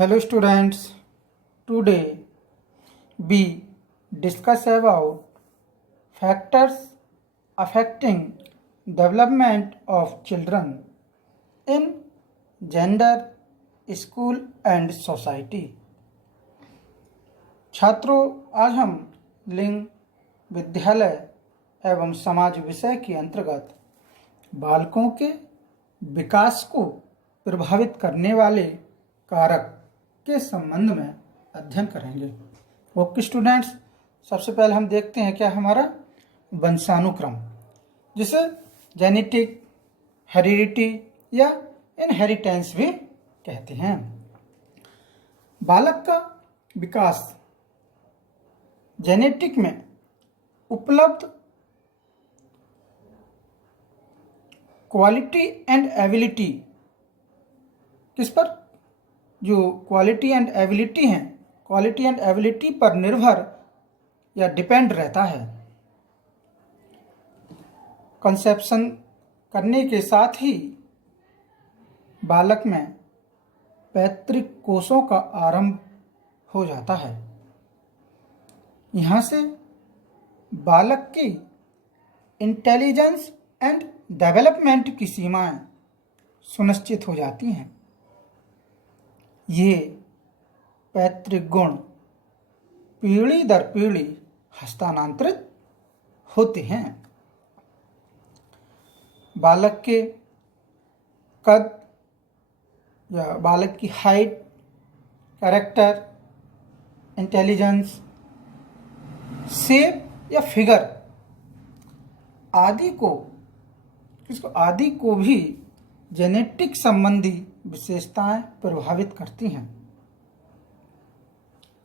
Hello students, today we discuss about factors affecting development of children in gender, school and society. छात्रों, आज हम लिंग, विद्यालय एवं समाज विषय के अंतर्गत बालकों के विकास को प्रभावित करने वाले कारक के संबंध में अध्ययन करेंगे। ओके स्टूडेंट्स, सबसे पहले हम देखते हैं क्या हमारा वंशानुक्रम, जिसे जेनेटिक, हेरिडिटी या इनहेरिटेंस भी कहते हैं। बालक का विकास जेनेटिक में उपलब्ध क्वालिटी एंड एबिलिटी किस पर, जो क्वालिटी एंड एबिलिटी हैं, क्वालिटी एंड एबिलिटी पर निर्भर या डिपेंड रहता है। कंसेप्शन करने के साथ ही बालक में पैतृक कोषों का आरंभ हो जाता है। यहाँ से बालक की इंटेलिजेंस एंड डेवलपमेंट की सीमाएं सुनिश्चित हो जाती हैं। ये पैतृक गुण पीढ़ी दर पीढ़ी हस्तांतरित होते हैं। बालक के कद या बालक की हाइट, कैरेक्टर, इंटेलिजेंस, शेप या फिगर आदि को भी जेनेटिक संबंधी विशेषताएं प्रभावित करती हैं।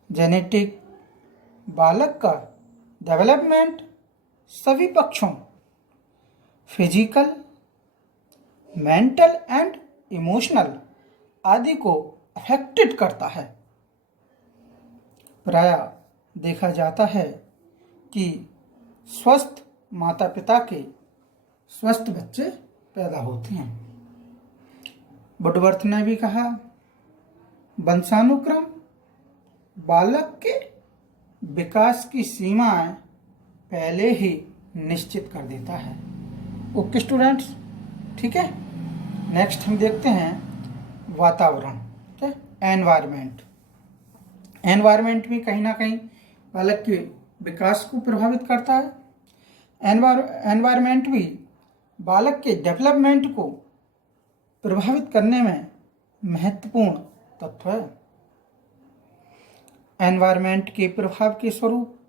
जेनेटिक बालक का डेवलपमेंट सभी पक्षों, फिजिकल, मेंटल एंड इमोशनल आदि को अफेक्टेड करता है। प्रायः देखा जाता है कि स्वस्थ माता पिता के स्वस्थ बच्चे पैदा होते हैं। वुडवर्थ ने भी कहा, वंशानुक्रम बालक के विकास की सीमाएं पहले ही निश्चित कर देता है। ओके स्टूडेंट्स, ठीक है। नेक्स्ट हम देखते हैं वातावरण, क्या, एनवायरनमेंट। एनवायरनमेंट भी कहीं ना कहीं बालक के विकास को प्रभावित करता है। एनवायरनमेंट भी बालक के डेवलपमेंट को प्रभावित करने में महत्वपूर्ण तत्व है। एनवायरनमेंट के प्रभाव के स्वरूप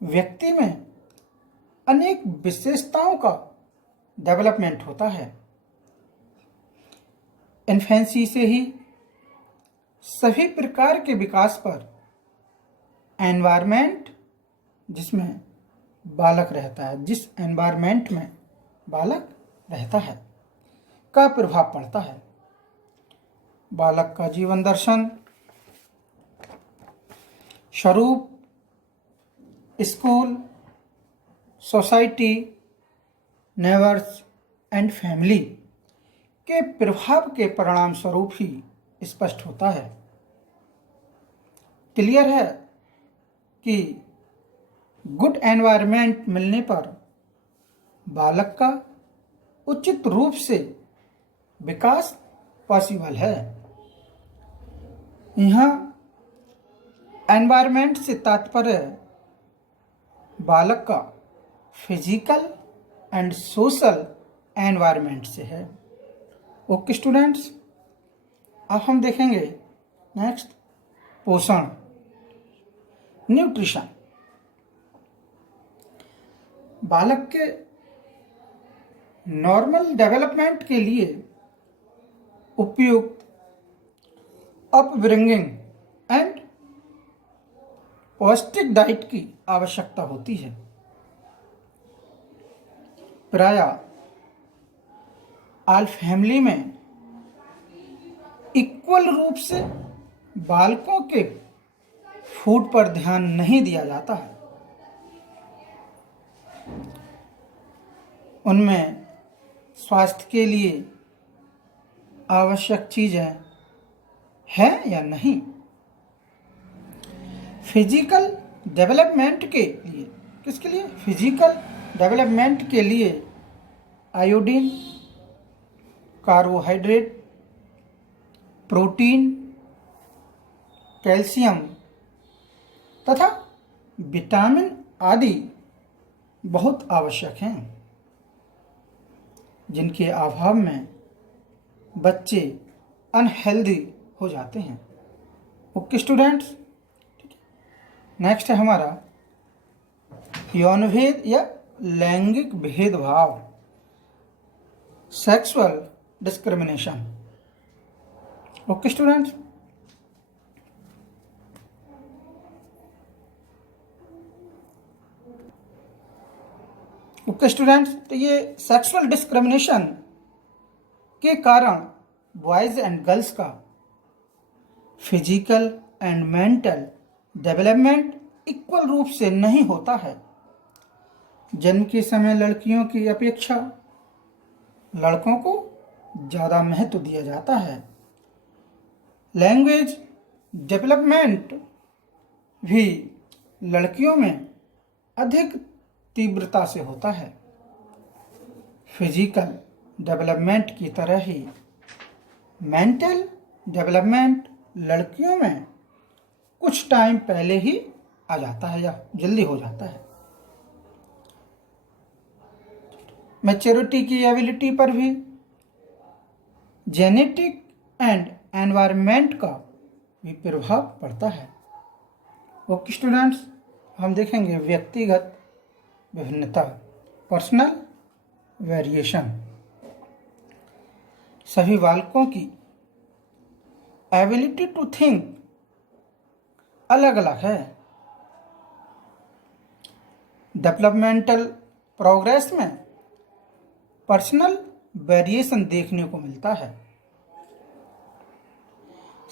व्यक्ति में अनेक विशेषताओं का डेवलपमेंट होता है। इन्फेंसी से ही सभी प्रकार के विकास पर एनवायरनमेंट जिसमें बालक रहता है, जिस एनवायरनमेंट में बालक रहता है, का प्रभाव पड़ता है। बालक का जीवन दर्शन, स्वरूप, school, society, neighbours and family के प्रभाव के परिणाम स्वरूप ही स्पष्ट होता है। क्लियर है कि गुड एनवायरनमेंट मिलने पर बालक का उचित रूप से विकास पॉसिबल है। यहाँ एनवायरनमेंट से तात्पर्य बालक का फिजिकल एंड सोशल एनवायरनमेंट से है। ओके स्टूडेंट्स, अब हम देखेंगे नेक्स्ट पोषण, न्यूट्रिशन। बालक के नॉर्मल डेवलपमेंट के लिए उपयुक्त अपब्रिंगिंग एंड पौष्टिक डाइट की आवश्यकता होती है। प्रायः ऑल फैमिली में इक्वल रूप से बालकों के फूड पर ध्यान नहीं दिया जाता है। उनमें स्वास्थ्य के लिए आवश्यक चीज़ें है या नहीं। फिजिकल डेवलपमेंट के लिए, किसके लिए? फिजिकल डेवलपमेंट के लिए आयोडीन, कार्बोहाइड्रेट, प्रोटीन, कैल्शियम तथा विटामिन आदि बहुत आवश्यक हैं, जिनके अभाव में बच्चे अनहेल्दी हो जाते हैं। ओके स्टूडेंट्स, नेक्स्ट है हमारा यौनभेद या लैंगिक भेदभाव, sexual discrimination. Okay students, okay students, तो ये सेक्सुअल डिस्क्रिमिनेशन के कारण बॉयज़ एंड गर्ल्स का physical and mental development equal रूप से नहीं होता है। जन्म के समय लड़कियों की अपेक्षा लड़कों को ज़्यादा महत्व दिया जाता है। लैंग्वेज डेवलपमेंट भी लड़कियों में अधिक तीव्रता से होता है। फिजिकल डेवलपमेंट की तरह ही मेंटल डेवलपमेंट लड़कियों में कुछ टाइम पहले ही आ जाता है या जल्दी हो जाता है। मैच्योरिटी की एबिलिटी पर भी जेनेटिक एंड एनवायरनमेंट का भी प्रभाव पड़ता है। ओके स्टूडेंट्स, हम देखेंगे व्यक्तिगत विभिन्नता, पर्सनल वेरिएशन। सभी बालकों की एबिलिटी टू थिंक अलग अलग है। डेवलपमेंटल प्रोग्रेस में पर्सनल वेरिएशन देखने को मिलता है।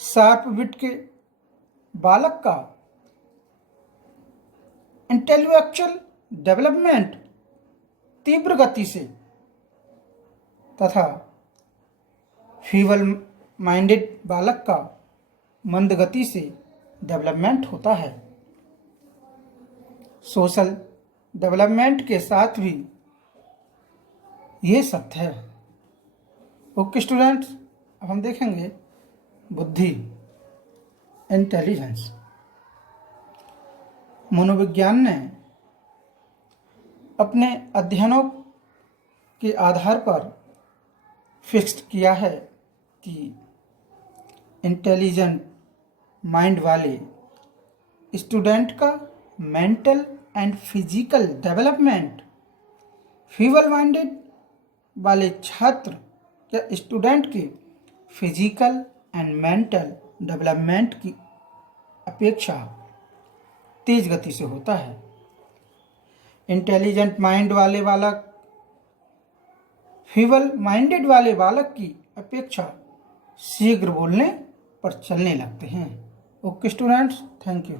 शार्प विट के बालक का इंटेलेक्चुअल डेवलपमेंट तीव्र गति से तथा फीबल माइंडेड बालक का मंद गति से डेवलपमेंट होता है। सोशल डेवलपमेंट के साथ भी ये सत्य है। ओके स्टूडेंट्स, अब हम देखेंगे बुद्धि, इंटेलिजेंस। मनोविज्ञान ने अपने अध्ययनों के आधार पर फिक्स्ड किया है कि इंटेलिजेंट माइंड वाले स्टूडेंट का mental and physical development feeble minded वाले छात्र या स्टूडेंट के फिजिकल एंड मेंटल डेवलपमेंट की अपेक्षा तेज गति से होता है। इंटेलिजेंट माइंड वाले बालक फीबल माइंडेड वाले बालक की अपेक्षा शीघ्र बोलने पर चलने लगते हैं। Okay students, thank you.